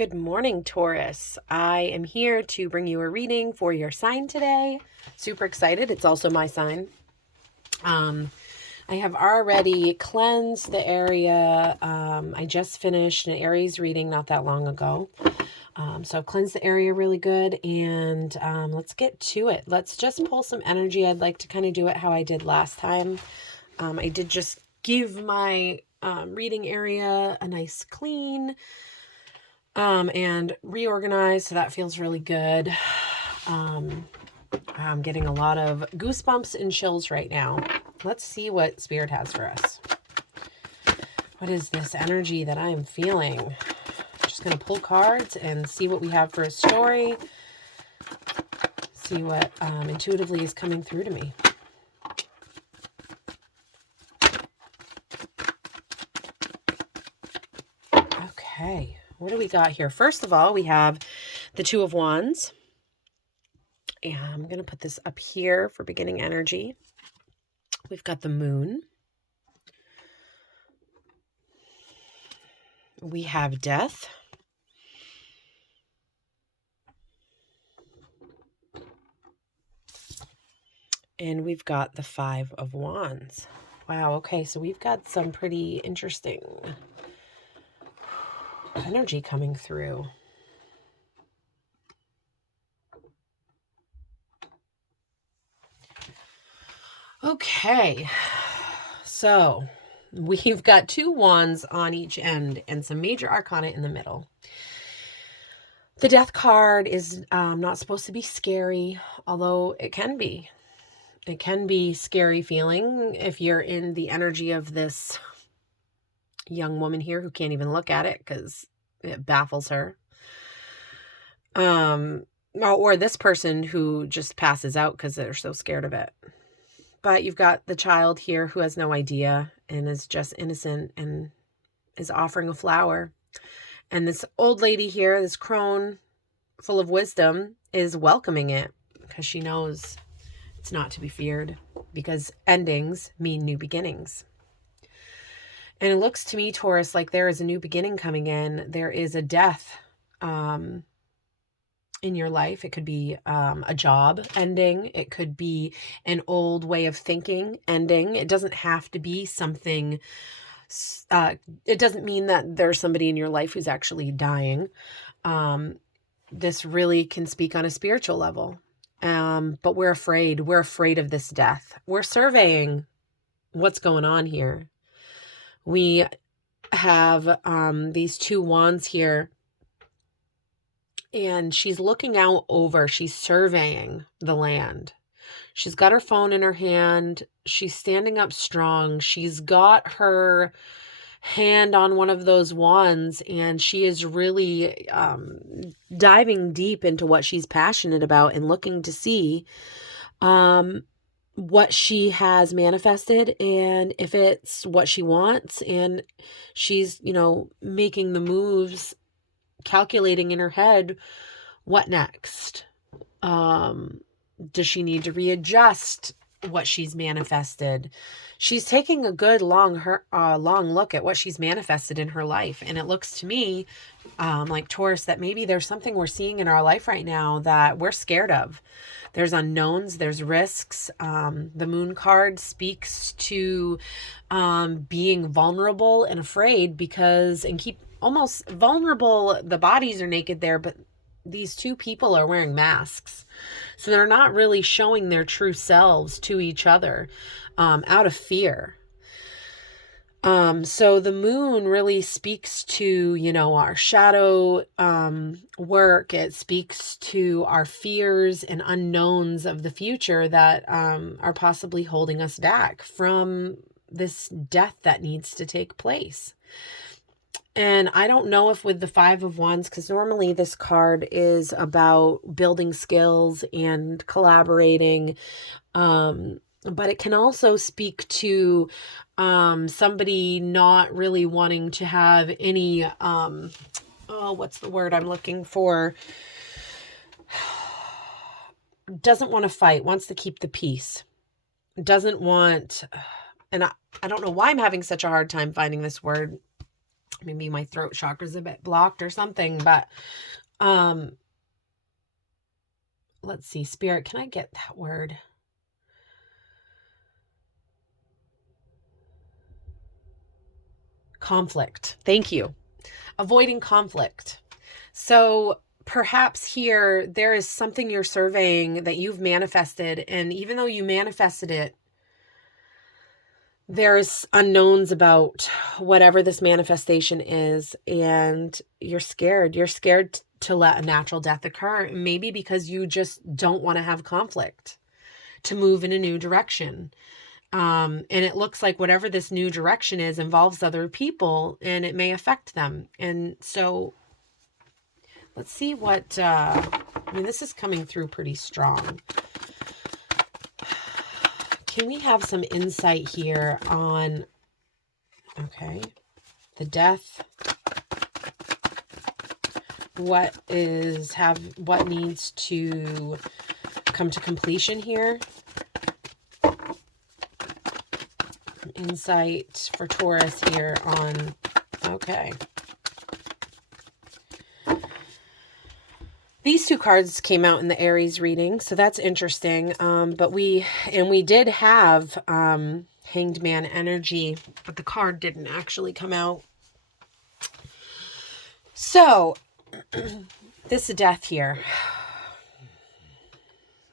Good morning, Taurus. I am here to bring you a reading for your sign today. Super excited. It's also my sign. I have already cleansed the area. I just finished an Aries reading not that long ago. So I've cleansed the area really good, and let's get to it. Let's just pull some energy. I'd like to kind of do it how I did last time. I did just give my reading area a nice clean and reorganize, so that feels really good. I'm getting a lot of goosebumps and chills right now. Let's see what Spirit has for us. What is this energy that I am feeling? Just going to pull cards and see what we have for a story. See what intuitively is coming through to me. Okay, what do we got here? First of all, we have the Two of Wands. And I'm going to put this up here for beginning energy. We've got the Moon. We have Death. And we've got the Five of Wands. Wow, okay, so we've got some pretty interesting energy coming through. Okay, so we've got two wands on each end and some major arcana in the middle. The Death card is not supposed to be scary, although it can be. It can be scary feeling if you're in the energy of this young woman here who can't even look at it because it baffles her. Or this person who just passes out because they're so scared of it. But you've got the child here who has no idea and is just innocent and is offering a flower. And this old lady here, this crone full of wisdom, is welcoming it because she knows it's not to be feared, because endings mean new beginnings. And it looks to me, Taurus, like there is a new beginning coming in. There is a death in your life. It could be a job ending. It could be an old way of thinking ending. It doesn't have to be something. It doesn't mean that there's somebody in your life who's actually dying. This really can speak on a spiritual level. But we're afraid. We're afraid of this death. We're surveying what's going on here. We have these two wands here. And she's looking out over, she's surveying the land. She's got her phone in her hand. She's standing up strong. She's got her hand on one of those wands, and she is really diving deep into what she's passionate about and looking to see what she has manifested and if it's what she wants. And she's, making the moves, calculating in her head, what next? Does she need to readjust what she's manifested? She's taking a good long look at what she's manifested in her life. And it looks to me like, Taurus, that maybe there's something we're seeing in our life right now that we're scared of. There's unknowns, there's risks. The Moon card speaks to being vulnerable and afraid almost vulnerable. The bodies are naked there, but these two people are wearing masks. So they're not really showing their true selves to each other out of fear. So the Moon really speaks to, our shadow work. It speaks to our fears and unknowns of the future that are possibly holding us back from this death that needs to take place. And I don't know if with the Five of Wands, because normally this card is about building skills and collaborating, but it can also speak to somebody not really wanting to have any, what's the word I'm looking for? Doesn't want to fight, wants to keep the peace. Doesn't want, and I don't know why I'm having such a hard time finding this word. Maybe my throat chakra's a bit blocked or something, but let's see. Spirit, can I get that word? Conflict. Thank you. Avoiding conflict. So perhaps here there is something you're surveying that you've manifested, and even though you manifested it, there's unknowns about whatever this manifestation is, and you're scared. You're scared to let a natural death occur, maybe because you just don't want to have conflict, to move in a new direction. And it looks like whatever this new direction is involves other people, and it may affect them. And so let's see what, this is coming through pretty strong. Can we have some insight here on, okay, the death? What needs to come to completion here? Insight for Taurus here on, okay. These two cards came out in the Aries reading, so that's interesting. But we did have Hanged Man energy, but the card didn't actually come out. So, this death here.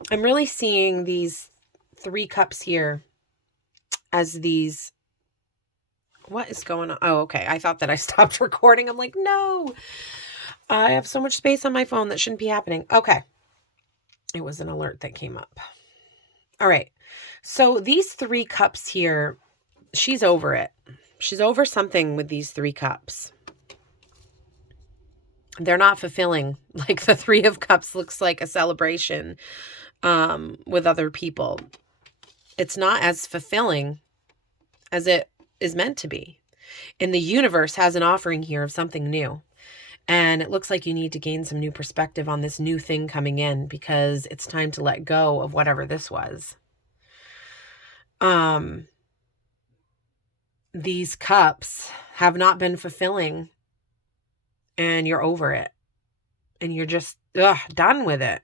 I'm really seeing these 3 cups here as these... What is going on? Oh, okay. I thought that I stopped recording. I'm like, no. I have so much space on my phone that shouldn't be happening. Okay. It was an alert that came up. All right. So these 3 cups here, she's over it. She's over something with these 3 cups. They're not fulfilling. Like the 3 of Cups looks like a celebration with other people. It's not as fulfilling as it is meant to be. And the universe has an offering here of something new. And it looks like you need to gain some new perspective on this new thing coming in, because it's time to let go of whatever this was. These cups have not been fulfilling, and you're over it. And you're just done with it.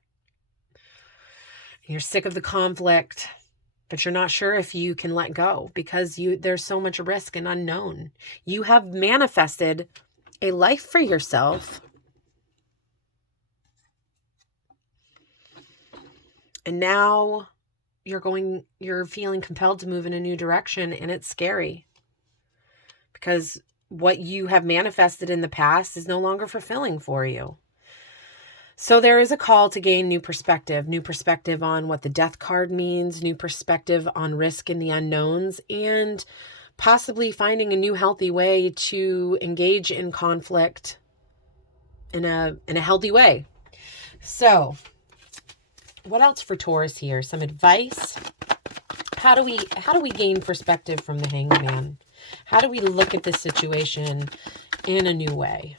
You're sick of the conflict, but you're not sure if you can let go because there's so much risk and unknown. You have manifested a life for yourself, and now you're feeling compelled to move in a new direction, and it's scary because what you have manifested in the past is no longer fulfilling for you. So there is a call to gain new perspective on what the death card means, new perspective on risk and the unknowns, and possibly finding a new healthy way to engage in conflict in a healthy way. So what else for Taurus here? Some advice. How do we gain perspective from the Hanged Man? How do we look at this situation in a new way?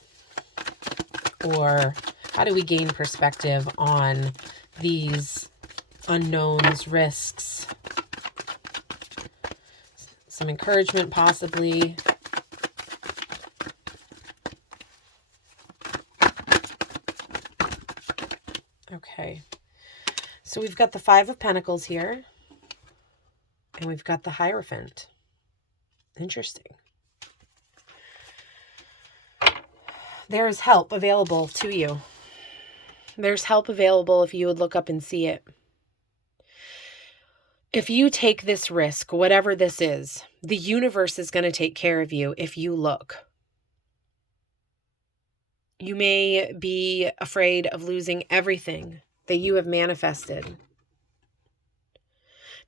Or how do we gain perspective on these unknowns, risks? Some encouragement, possibly. Okay. So we've got the 5 of Pentacles here. And we've got the Hierophant. Interesting. There is help available to you. There's help available if you would look up and see it. If you take this risk, whatever this is, the universe is going to take care of you if you look. You may be afraid of losing everything that you have manifested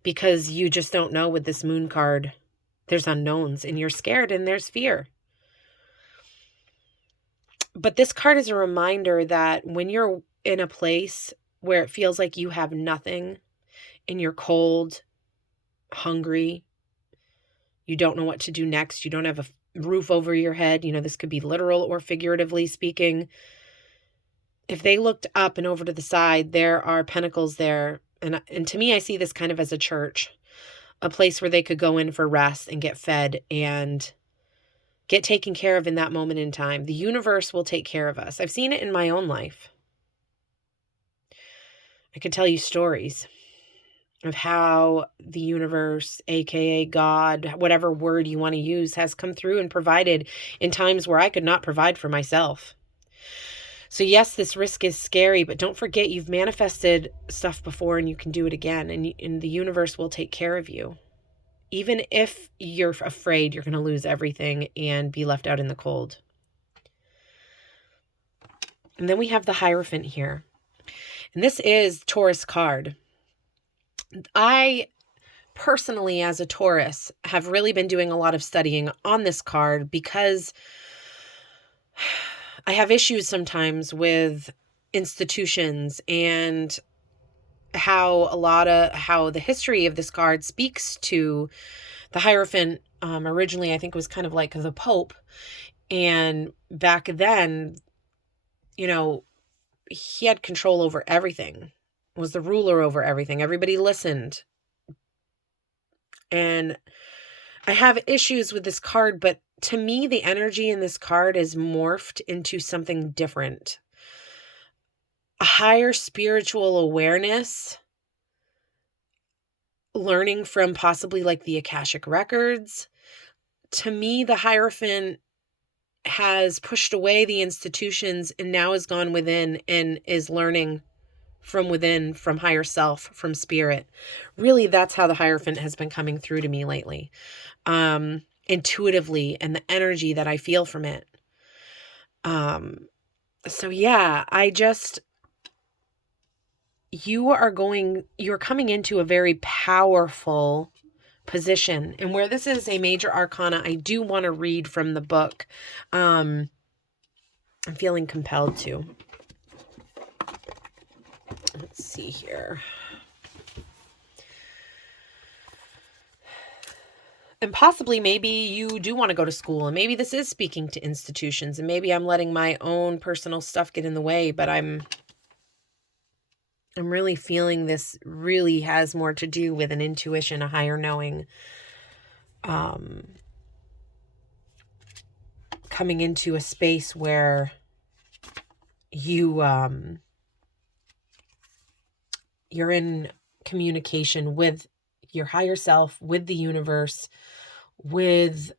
because you just don't know with this Moon card. There's unknowns and you're scared and there's fear. But this card is a reminder that when you're in a place where it feels like you have nothing, and you're cold, hungry, you don't know what to do next, you don't have a roof over your head, this could be literal or figuratively speaking. If they looked up and over to the side, there are pentacles there. And to me, I see this kind of as a church, a place where they could go in for rest and get fed and get taken care of in that moment in time. The universe will take care of us. I've seen it in my own life. I could tell you stories of how the universe, aka God, whatever word you want to use, has come through and provided in times where I could not provide for myself. So yes, this risk is scary, but don't forget you've manifested stuff before and you can do it again, and the universe will take care of you. Even if you're afraid you're going to lose everything and be left out in the cold. And then we have the Hierophant here. And this is Taurus card. I personally, as a Taurus, have really been doing a lot of studying on this card because I have issues sometimes with institutions and how the history of this card speaks to the Hierophant. Originally, I think was kind of like the Pope. And back then, he had control over everything, was the ruler over everything. Everybody listened. And I have issues with this card, but to me, the energy in this card is morphed into something different. A higher spiritual awareness, learning from possibly like the Akashic records. To me, the Hierophant has pushed away the institutions and now has gone within and is learning from within, from higher self, from spirit. Really, that's how the Hierophant has been coming through to me lately. Intuitively, and the energy that I feel from it. So yeah, you're coming into a very powerful position. And where this is a major arcana, I do want to read from the book. I'm feeling compelled to. Let's see here. And possibly maybe you do want to go to school, and maybe this is speaking to institutions, and maybe I'm letting my own personal stuff get in the way, but I'm really feeling this really has more to do with an intuition, a higher knowing, coming into a space where you're in communication with your higher self, with the universe, with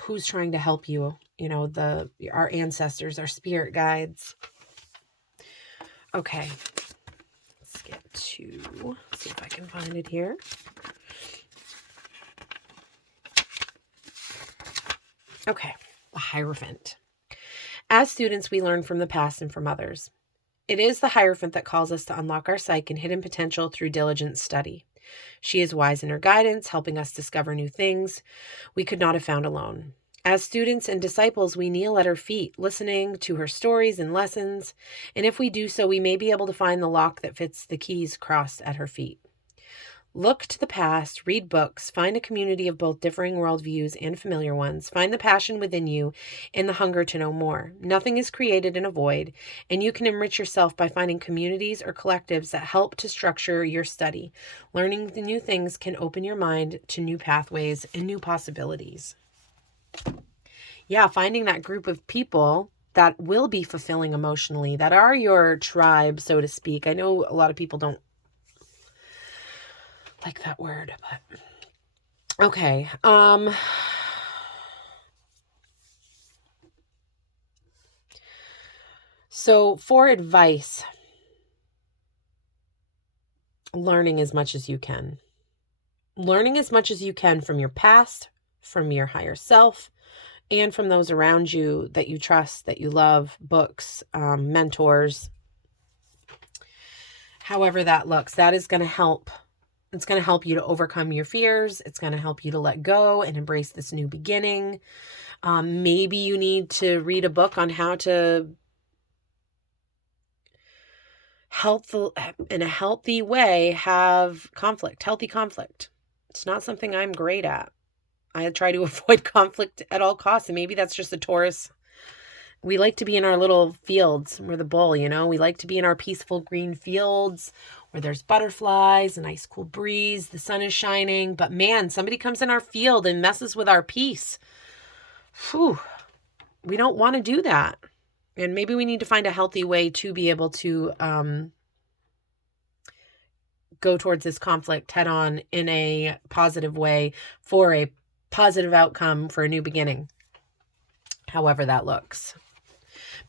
who's trying to help you, our ancestors, our spirit guides. Okay, let's get to see if I can find it here. Okay, the Hierophant. As students, we learn from the past and from others. It is the Hierophant that calls us to unlock our psyche and hidden potential through diligent study. She is wise in her guidance, helping us discover new things we could not have found alone. As students and disciples, we kneel at her feet, listening to her stories and lessons, and if we do so, we may be able to find the lock that fits the keys crossed at her feet. Look to the past, read books, find a community of both differing worldviews and familiar ones. Find the passion within you and the hunger to know more. Nothing is created in a void, and you can enrich yourself by finding communities or collectives that help to structure your study. Learning the new things can open your mind to new pathways and new possibilities. Yeah, finding that group of people that will be fulfilling emotionally, that are your tribe, so to speak. I know a lot of people don't like that word, but okay. So for advice, learning as much as you can. Learning as much as you can from your past, from your higher self, and from those around you that you trust, that you love, books, mentors, however that looks. That is going to help. It's going to help you to overcome your fears. It's going to help you to let go and embrace this new beginning. Maybe you need to read a book on how to in a healthy way have healthy conflict. It's not something I'm great at. I try to avoid conflict at all costs, and maybe that's just a Taurus We like to be in our little fields. We're the bull, you know. We like to be in our peaceful green fields where there's butterflies, a nice cool breeze, the sun is shining. But man, somebody comes in our field and messes with our peace. Whew. We don't want to do that. And maybe we need to find a healthy way to be able to go towards this conflict head on in a positive way for a positive outcome for a new beginning, however that looks.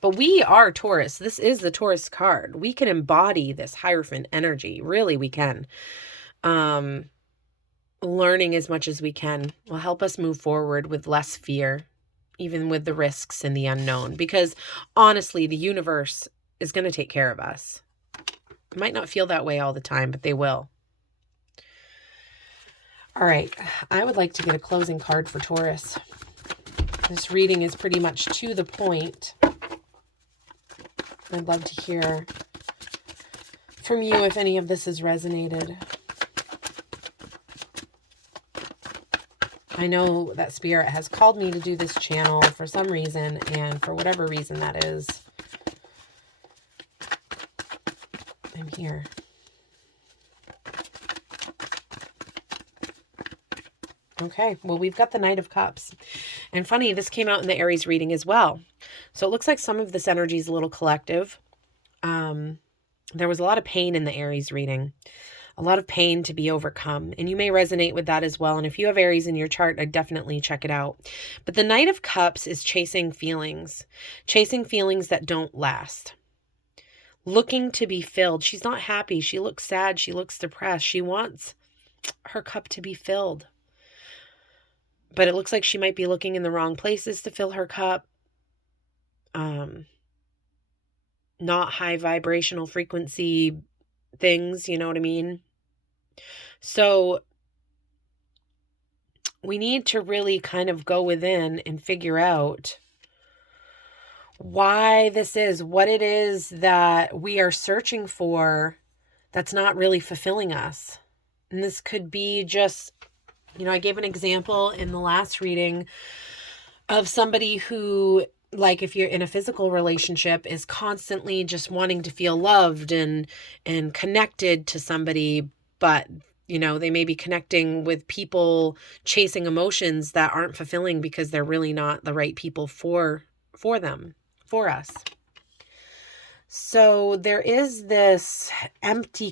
But we are Taurus. This is the Taurus card. We can embody this Hierophant energy. Really, we can. Learning as much as we can will help us move forward with less fear, even with the risks and the unknown. Because honestly, the universe is going to take care of us. It might not feel that way all the time, but they will. All right. I would like to get a closing card for Taurus. This reading is pretty much to the point. I'd love to hear from you if any of this has resonated. I know that Spirit has called me to do this channel for some reason, and for whatever reason that is, I'm here. Okay, well, we've got the Knight of Cups. And funny, this came out in the Aries reading as well. So it looks like some of this energy is a little collective. There was a lot of pain in the Aries reading. A lot of pain to be overcome. And you may resonate with that as well. And if you have Aries in your chart, I'd definitely check it out. But the Knight of Cups is chasing feelings that don't last. Looking to be filled. She's not happy. She looks sad. She looks depressed. She wants her cup to be filled. But it looks like she might be looking in the wrong places to fill her cup. Not high vibrational frequency things, you know what I mean? So we need to really kind of go within and figure out why this is, what it is that we are searching for that's not really fulfilling us. And this could be just, you know, I gave an example in the last reading of somebody who, like, if you're in a physical relationship, is constantly just wanting to feel loved and connected to somebody, but, you know, they may be connecting with people, chasing emotions that aren't fulfilling because they're really not the right people for them, for us. So there is this empty